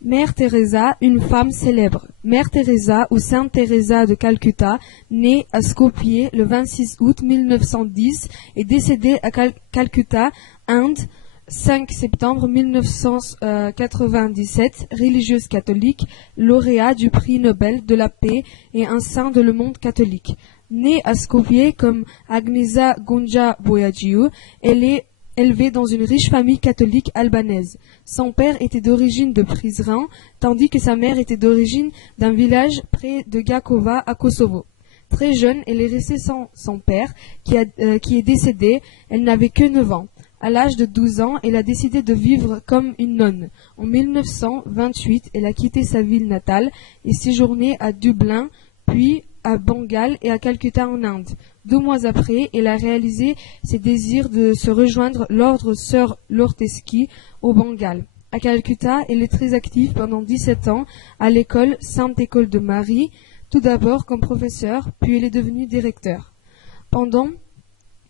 Mère Teresa, une femme célèbre. Mère Teresa ou Sainte Teresa de Calcutta, née à Skopje le 26 août 1910 et décédée à Calcutta, Inde, 5 septembre 1997, religieuse catholique, lauréat du prix Nobel de la paix et un saint de le monde catholique. Née à Skopje comme Agnesa Gonja Boyajiu, elle est élevée dans une riche famille catholique albanaise. Son père était d'origine de Prizren, tandis que sa mère était d'origine d'un village près de Gakova à Kosovo. Très jeune, elle est restée sans son père, qui est décédé. Elle n'avait que 9 ans. À l'âge de 12 ans, elle a décidé de vivre comme une nonne. En 1928, elle a quitté sa ville natale et séjourné à Dublin, puis à Bengale et à Calcutta en Inde. 2 mois après, elle a réalisé ses désirs de se rejoindre l'ordre Sœur Lorteski au Bengale. À Calcutta, elle est très active pendant 17 ans à l'école Sainte École de Marie, tout d'abord comme professeure, puis elle est devenue directeur. Pendant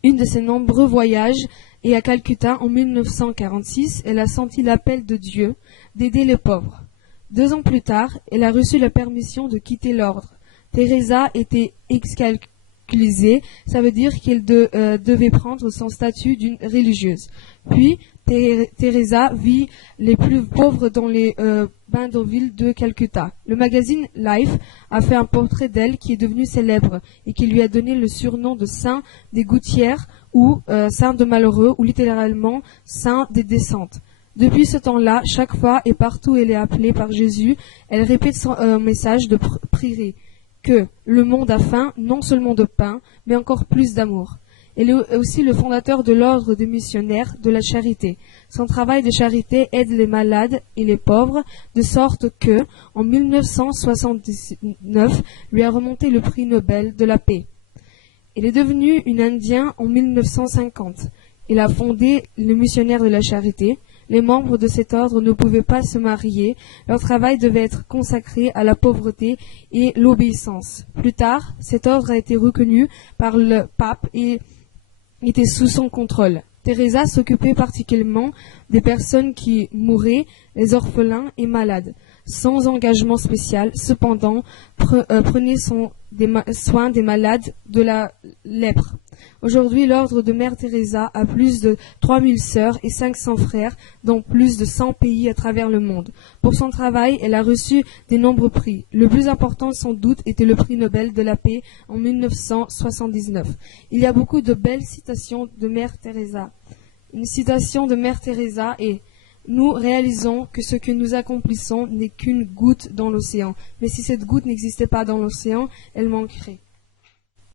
une de ses nombreux voyages et à Calcutta en 1946, elle a senti l'appel de Dieu d'aider les pauvres. 2 ans plus tard, elle a reçu la permission de quitter l'ordre. Teresa était excalculisée, ça veut dire qu'elle devait prendre son statut d'une religieuse. Puis, Teresa vit les plus pauvres dans les bidonvilles de Calcutta. Le magazine Life a fait un portrait d'elle qui est devenu célèbre et qui lui a donné le surnom de Saint des Gouttières ou Saint de Malheureux ou littéralement Saint des Descentes. Depuis ce temps-là, chaque fois et partout où elle est appelée par Jésus, elle répète son message de prière que le monde a faim non seulement de pain, mais encore plus d'amour. Elle est aussi le fondateur de l'ordre des missionnaires de la charité. Son travail de charité aide les malades et les pauvres, de sorte que, en 1979, lui a remonté le prix Nobel de la paix. Elle est devenue une indienne en 1950. Elle a fondé les missionnaires de la charité. Les membres de cet ordre ne pouvaient pas se marier. Leur travail devait être consacré à la pauvreté et l'obéissance. Plus tard, cet ordre a été reconnu par le pape et était sous son contrôle. Teresa s'occupait particulièrement des personnes qui mouraient, les orphelins et malades. Sans engagement spécial, cependant, prenait soin des malades de la lèpre. Aujourd'hui, l'ordre de Mère Teresa a plus de 3000 sœurs et 500 frères dans plus de 100 pays à travers le monde. Pour son travail, elle a reçu de nombreux prix. Le plus important, sans doute, était le prix Nobel de la paix en 1979. Il y a beaucoup de belles citations de Mère Teresa. Une citation de Mère Teresa est: nous réalisons que ce que nous accomplissons n'est qu'une goutte dans l'océan. Mais si cette goutte n'existait pas dans l'océan, elle manquerait.